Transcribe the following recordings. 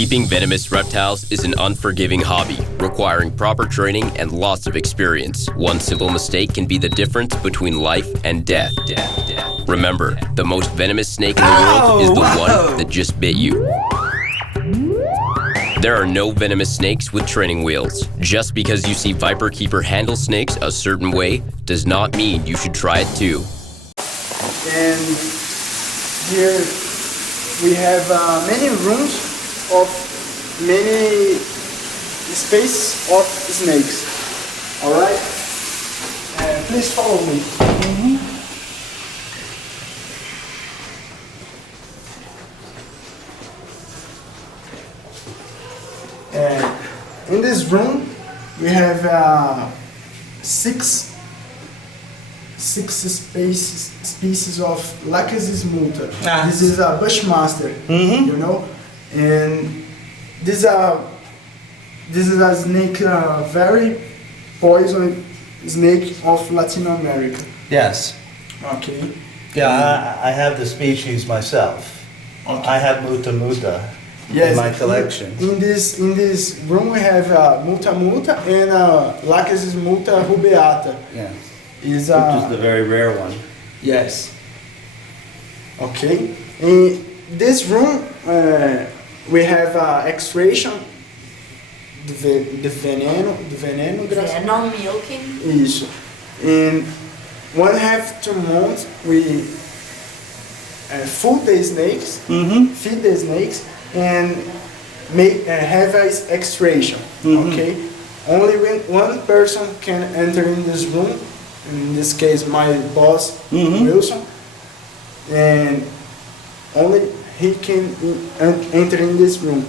Keeping venomous reptiles is an unforgiving hobby, requiring proper training and lots of experience. One simple mistake can be the difference between life and death. Remember, the most venomous snake in the world is the one that just bit you. There are no venomous snakes with training wheels. Just because you see viperkeeper handle snakes a certain way does not mean you should try it too. And here we have many rooms of many spaces of snakes. All right? Please follow me. In this room, we have six species of Lachesis multa. This is a bushmaster, you know, and this is a snake, very poisonous snake of Latin America. Yes. Okay. Yeah, I have the species myself. Okay. I have muta in my collection. In this room, we have multa and Lachesis multa rubeata. Yeah. Which is the very rare one. Yes. Okay. In this room, we have extraction, the veneno Venom milking. Isso. In 1.5 months, we feed the snakes, and have extraction. Okay. Only when one person can enter in this room. In this case, my boss, Wilson, and only he can enter in this room,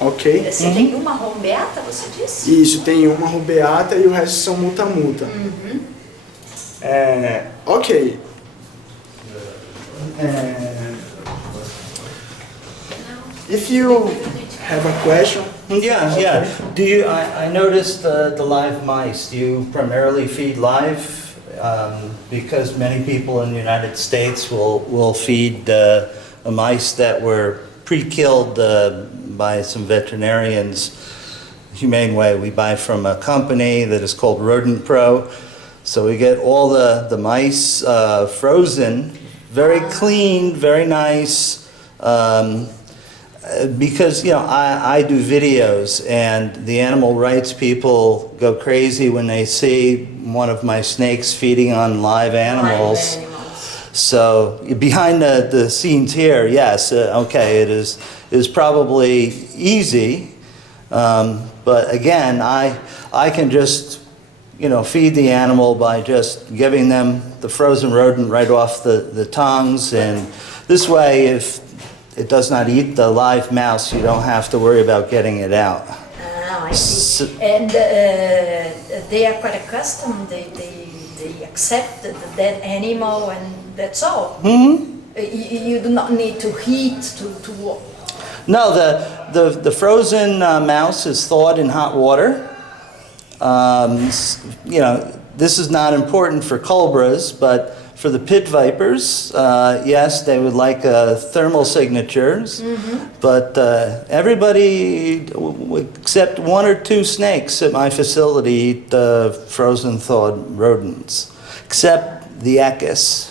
ok? Você tem uma rubeata, você disse? Isso, tem uma rubeata e o resto são multa. Ok. If you have a question. Yeah. Do you? I noticed the live mice. Do you primarily feed live? Because many people in the United States will feed mice that were pre-killed by some veterinarians, humane way. We buy from a company that is called Rodent Pro. So we get all the mice frozen, very clean, very nice. Because, you know, I do videos, and the animal rights people go crazy when they see one of my snakes feeding on live animals. So behind the scenes here, yes, okay, it is probably easy, but again, I can just, you know, feed the animal by just giving them the frozen rodent right off the tongues, and this way, if it does not eat the live mouse, you don't have to worry about getting it out. I see. And they are quite accustomed, they accept the dead animal, and that's all. You do not need to heat to walk. No, the frozen mouse is thawed in hot water. You know, this is not important for cobras, but for the pit vipers, yes, they would like thermal signatures, but everybody except 1 or 2 snakes at my facility eat frozen thawed rodents, except the echis.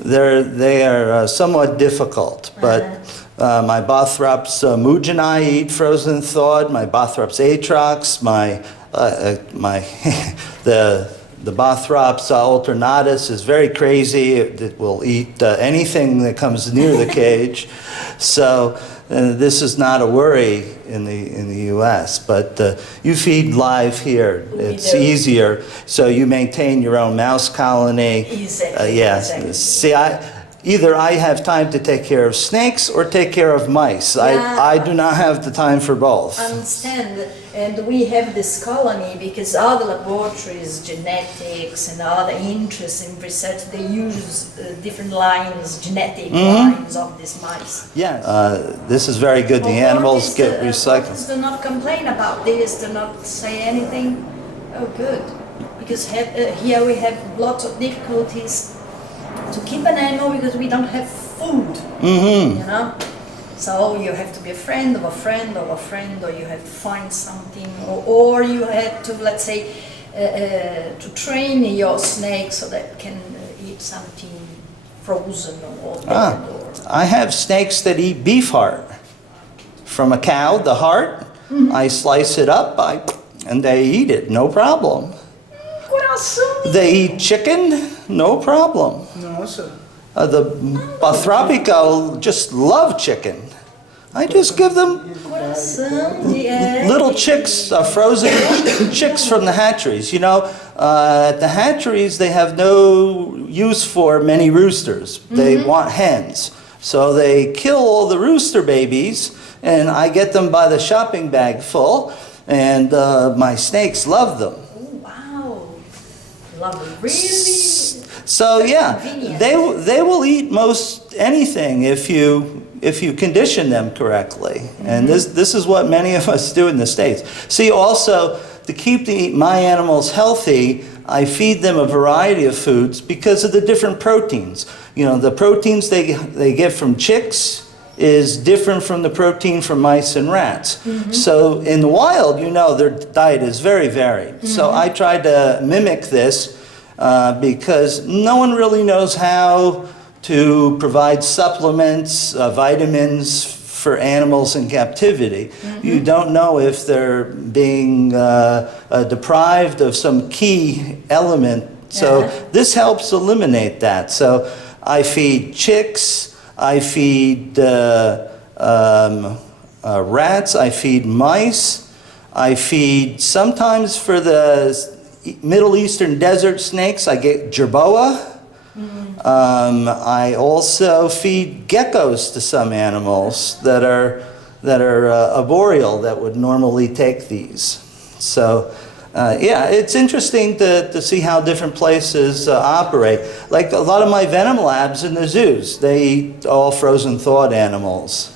They are somewhat difficult, but my Bothrops mugini eat frozen thawed, my Bothrops atrox, the Bothrops alternatus is very crazy. It will eat anything that comes near the cage. So this is not a worry in the U.S. But you feed live here. It's easier. So you maintain your own mouse colony. Exactly. See, either I have time to take care of snakes or take care of mice. I do not have the time for both. I understand. And we have this colony because other laboratories, genetics and other interests in research, they use different lines, genetic lines of these mice. Yeah, this is very good. The animals get recycled. Do not complain about this, do not say anything. Oh, good. Because here we have lots of difficulties to keep an animal because we don't have food, you know? So you have to be a friend of a friend of a friend, or you have to find something, or you have to, let's say, to train your snake so that can eat something frozen or dead. I have snakes that eat beef heart from a cow, the heart. I slice it up, and they eat it, no problem. Coração. They eat chicken, no problem. Nossa. The Bathropico just love chicken. I just give them Coração. little chicks, frozen chicks from the hatcheries. You know, at the hatcheries, they have no use for many roosters. They want hens. So they kill all the rooster babies, and I get them by the shopping bag full, and my snakes love them. Oh, wow. Love really. So yeah, Convenient. they will eat most anything if you condition them correctly. And this is what many of us do in the States. See, also to keep my animals healthy, I feed them a variety of foods because of the different proteins. You know, the proteins they get from chicks is different from the protein from mice and rats. So in the wild, you know, their diet is very varied. So I try to mimic this because no one really knows how to provide supplements, vitamins for animals in captivity. You don't know if they're being deprived of some key element. So this helps eliminate that. So I feed chicks, I feed rats, I feed mice, I feed sometimes for the Middle Eastern desert snakes, I get jerboa. I also feed geckos to some animals that are arboreal that would normally take these. So yeah, it's interesting to see how different places operate. Like a lot of my venom labs in the zoos, they eat all frozen thawed animals.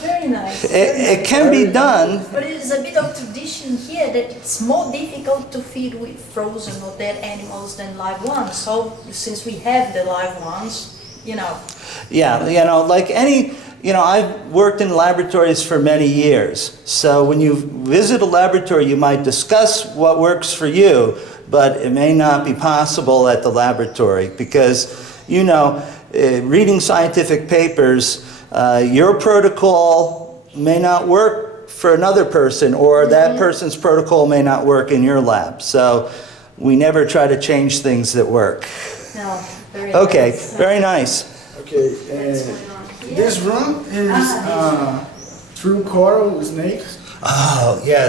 Very nice. It can be done. But it is a bit of tradition here that it's more difficult to feed with frozen or dead animals than live ones. So since we have the live ones, you know. Yeah, you know, like any, you know, I've worked in laboratories for many years. So when you visit a laboratory, you might discuss what works for you, but it may not be possible at the laboratory because, you know, reading scientific papers, your protocol may not work for another person, or that person's protocol may not work in your lab. So we never try to change things that work. No, very Okay, nice. very nice. Okay. This room is true coral snakes. Oh, yeah,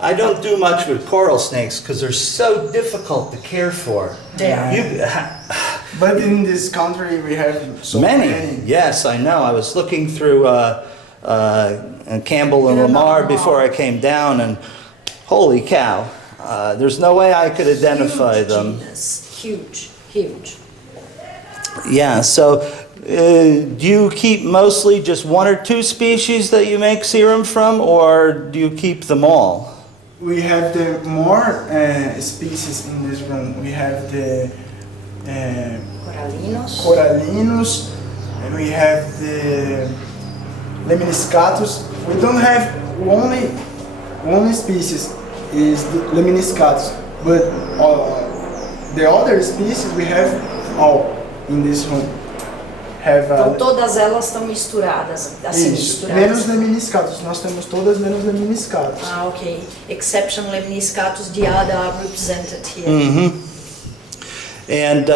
I don't do much with coral snakes because they're so difficult to care for. They are. But in this country we have so many. Yes, I know. I was looking through Campbell and Lamar before I came down, and holy cow, there's no way I could identify them. Genus. Huge, huge. Yeah, so do you keep mostly just one or two species that you make serum from, or do you keep them all? We have the more species in this room. We have the corallinos, and we have the lemniscatus. We don't have only species is the lemniscatus, but the other species we have all in this room. Então todas elas estão misturadas, assim, Isso, misturadas. menos lemniscatus. Nós temos todas menos lemniscatus. Ah, okay. Exception lemniscatus, the other are represented here. And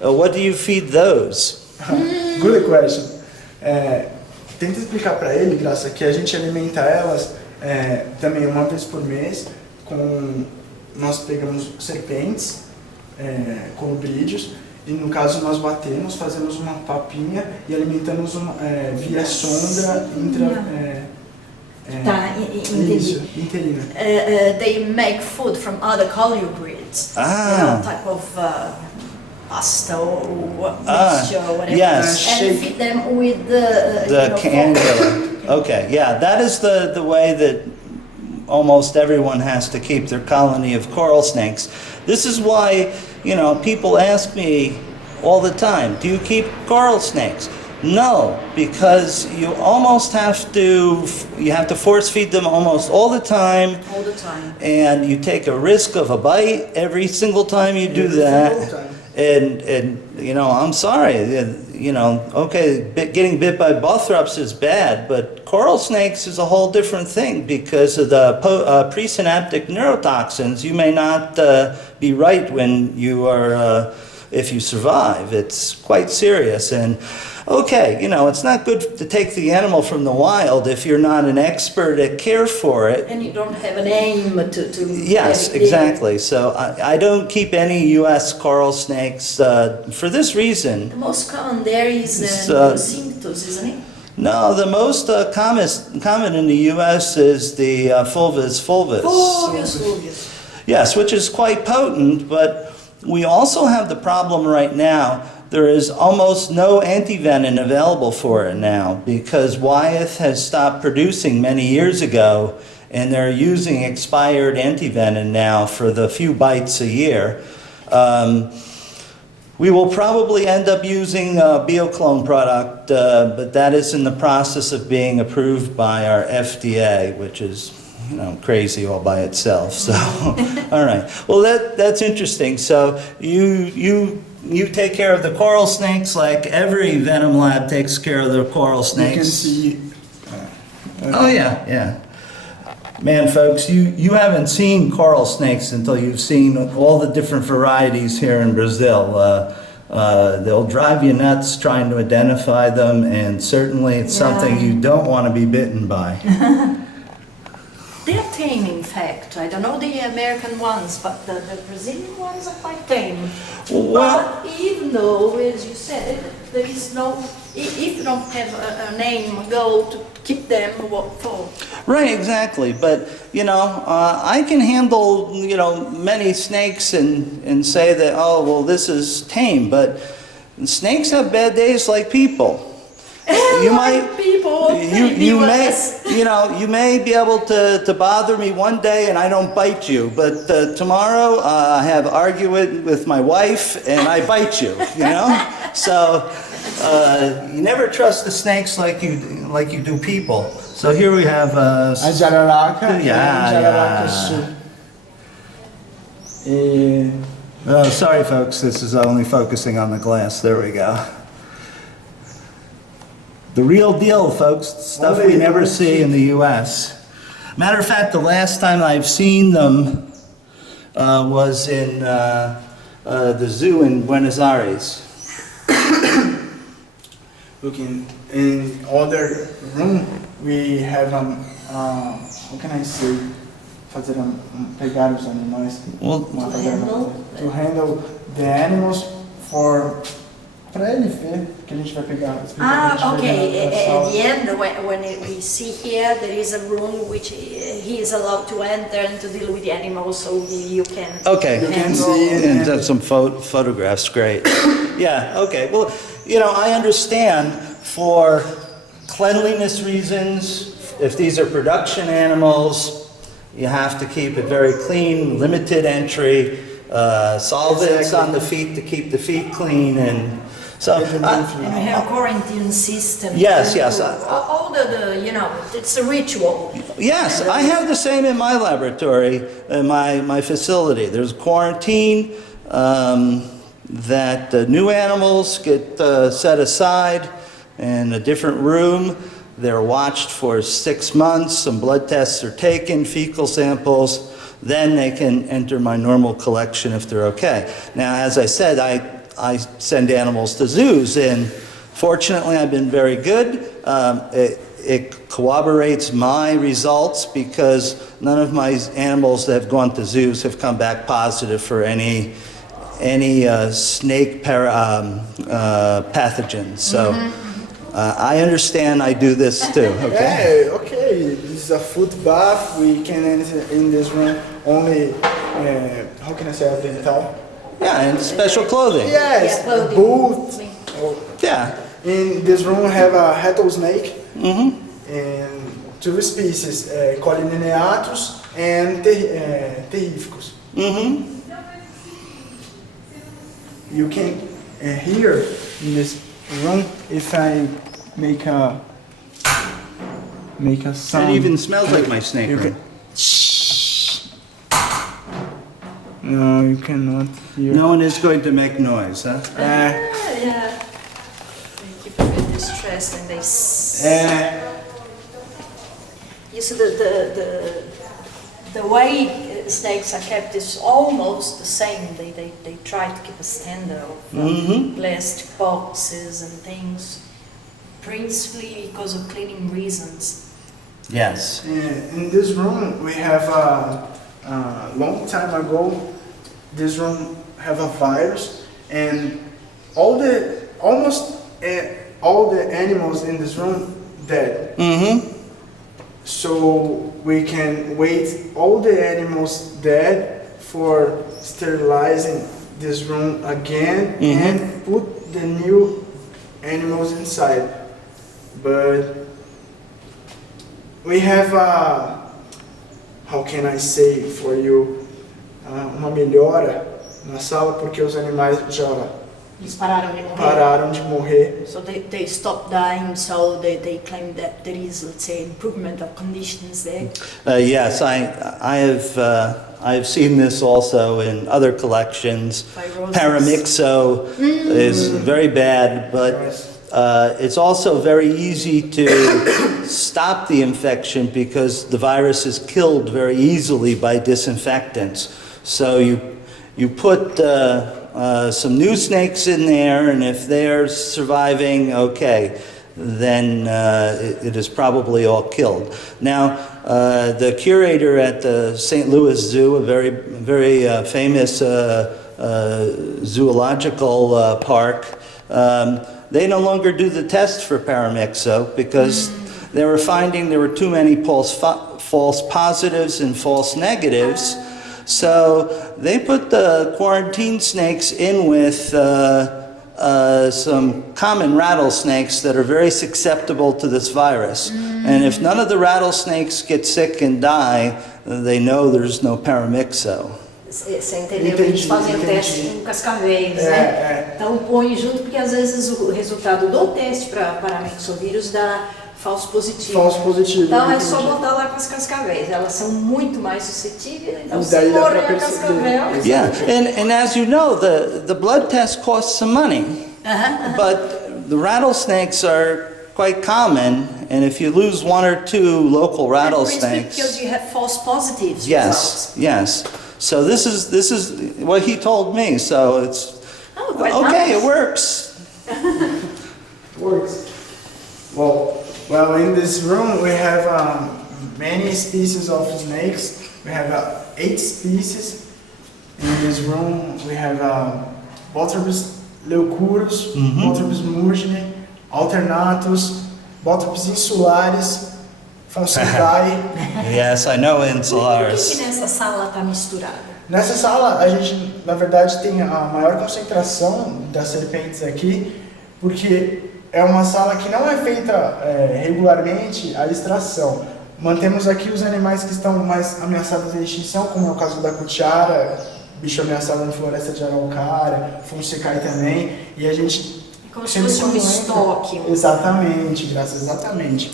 what do you feed those? Good question. Tenta explicar para ele, Graça, que a gente alimenta elas também uma vez por mês. Nós pegamos serpentes, colibrídeos, e no caso nós batemos, fazemos uma papinha e alimentamos via sonda Entendi. interina. They make food from other colubrids. Ah. You know, type of pasta or mixture or whatever. yes. And feed them with the Cannula. Okay, yeah, that is the way that almost everyone has to keep their colony of coral snakes. This is why, you know, people ask me all the time, do you keep coral snakes? No, because you have to force feed them almost all the time. All the time. And you take a risk of a bite every single time you do that. And I'm sorry, okay, getting bit by bothrops is bad, but coral snakes is a whole different thing because of the presynaptic neurotoxins. You may not be right when you are, if you survive. It's quite serious. And okay, it's not good to take the animal from the wild if you're not an expert at care for it. And you don't have an aim to Yes, exactly. So I don't keep any U.S. coral snakes for this reason. The most common there is symptoms, isn't it? No, the most common in the U.S. is the fulvus fulvus. Fulvus. Yes, which is quite potent, but we also have the problem right now. There is almost no antivenin available for it now because Wyeth has stopped producing many years ago, and they're using expired antivenin now for the few bites a year. We will probably end up using a Bioclone product, but that is in the process of being approved by our FDA, which is crazy all by itself. So, all right. Well, that's interesting. So you take care of the coral snakes like every venom lab takes care of their coral snakes. You can see. Oh yeah. Man, folks, you haven't seen coral snakes until you've seen all the different varieties here in Brazil. They'll drive you nuts trying to identify them, and certainly it's something you don't want to be bitten by. They're tame, in fact. I don't know the American ones, but the Brazilian ones are quite tame. Well, but even though, as you said, there is no, if you don't have a name, a goal to keep them, what for? Right, exactly. But, I can handle, many snakes and say that, oh, well, this is tame. But snakes have bad days like people. You may be able to bother me one day and I don't bite you, but tomorrow I have argument with my wife and I bite you. So you never trust the snakes like you do people. So here we have A jararaca jararaca sul. Oh, sorry folks, this is only focusing on the glass. There we go. The real deal, folks, stuff we never see in the U.S. Matter of fact, the last time I've seen them was in the zoo in Buenos Aires. Looking in other room, we have how can I say, pegar os animais, to handle the animals para ele ver que a gente vai pegar. Okay. At the end, when we see here, there is a room which he is allowed to enter and to deal with the animals, so you can. Okay. You can see and that's some photographs. Great. Yeah. Okay. Well, I understand for cleanliness reasons. If these are production animals, you have to keep it very clean, limited entry, solvents on the feet to keep the feet clean, and so. And we have a quarantine system. Yes. All it's a ritual. Yes, I have the same in my laboratory, in my facility. There's quarantine that new animals get set aside in a different room. They're watched for 6 months. Some blood tests are taken, fecal samples. Then they can enter my normal collection if they're okay. Now, as I said, I send animals to zoos, and fortunately I've been very good. It corroborates my results because none of my animals that have gone to zoos have come back positive for any snake pathogens. So I understand I do this too, okay? Okay. This is a foot bath. We can enter in this room only, how can I say, dental? Yeah, and special clothing. Yes, clothing. boots. Yeah. In this room we have a rattlesnake and 2 species, Collineatus and Terrificus. You can hear in this room, if I make a sound. It even smells like my snake You room. No, you cannot hear. No one is going to make noise, huh? Yeah. They keep a bit distressed and they. You see the way snakes are kept is almost the same. They try to keep a standard of plastic boxes and things, principally because of cleaning reasons. Yes. In this room, we have a long time ago. This room have a virus, and almost all the animals in this room dead. So we can wait all the animals dead for sterilizing this room again and put the new animals inside. But we have how can I say for you, uma melhora na sala porque os animais já Eles pararam de morrer. pararam de morrer. So they stopped dying, so they claim that there is, let's say, improvement of conditions there. Yes, I have seen this also in other collections. Fibrosis. Paramyxo is very bad, but it's also very easy to stop the infection because the virus is killed very easily by disinfectants. So you put some new snakes in there, and if they're surviving, okay, then it is probably all killed. Now, the curator at the St. Louis Zoo, a very famous zoological park, they no longer do the test for paramyxo because they were finding there were too many false positives and false negatives. So they put the quarantine snakes in with some common rattlesnakes that are very susceptible to this virus. And if none of the rattlesnakes get sick and die, they know there's no paramyxo. Você entendeu? Eles fazem o teste com cascavéis, né? Então põe junto, porque às vezes o resultado do teste para paramyxovírus dá falso positivo. Falso positivo. Então é só botar lá com as cascavéis. Elas são muito mais suscetíveis, então E se daí dá pra morrer a perceber. cascavel... Yeah, and as you know, the blood test costs some money, but the rattlesnakes are quite common, and if you lose one or two local rattlesnakes, Because you have false positives yes, results. yes. So this is what he told me. So it's Quite okay. nice. It works. Works. Well, in this room we have many species of snakes. We have 8 species. In this room we have Bothropus leucurus, Bothropus murgine, alternatus, Bothropus insularis, Falcidae. Yes, I know Por que insularis. nessa sala está misturada? Nessa sala a gente, na verdade, tem a maior concentração das serpentes aqui, porque é uma sala que não é feita regularmente a extração. Mantemos aqui os animais que estão mais ameaçados de extinção, como é o caso da cutiara, bicho ameaçado na floresta de araucária, Fonsecai também, e a gente... Como se fosse um estoque. Exatamente, graças, exatamente.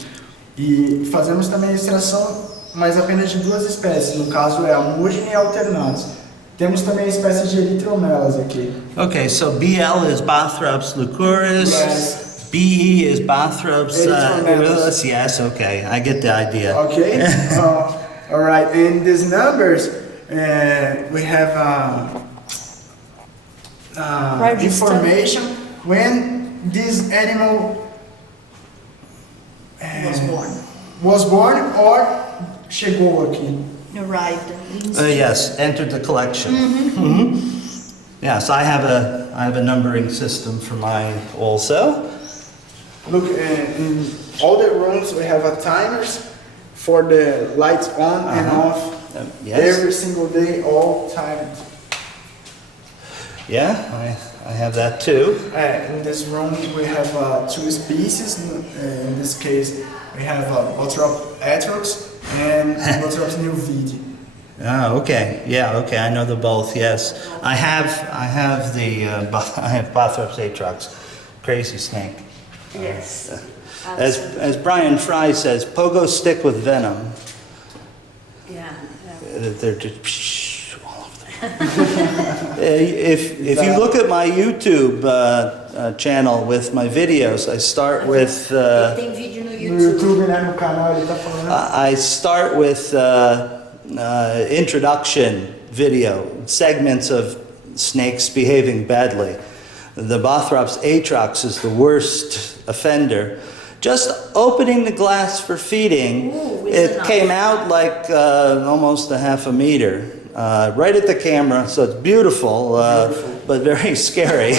E fazemos também a extração, mas apenas de 2 espécies, no caso é a murgine e alternatus. Temos também a espécie de eritromelas aqui. Okay, so BL is Bothrops leucurus. Yes. BE is Bothrops Erythromelas. Yes, okay, I get the idea. Okay. All right. In these numbers, we have information when this animal was born or chegou aqui. Arrived. Yes, entered the collection. Yes, I have a numbering system for mine also. Look, in all the rooms we have timers for the lights on and off. Yes. Every single day, all timed. Yeah, I have that too. In this room we have 2 species. In this case, we have Bothrops atrox and Bothrops neovidi. Ah, okay. Yeah, okay. I know them both. Yes, I have the I have Bothrops atrox. crazy snake. Yes. As Brian Fry says, pogo stick with venom. Yeah. They're just all over if you look at my YouTube channel with my videos, I start with. Tem vídeo no No YouTube. YouTube, né, no canal, ele tá falando. I start with introduction video, segments of snakes behaving badly. The Bothrops atrox is the worst offender. Just opening the glass for feeding, it came out like almost a half a meter, right at the camera, so it's beautiful. But very scary.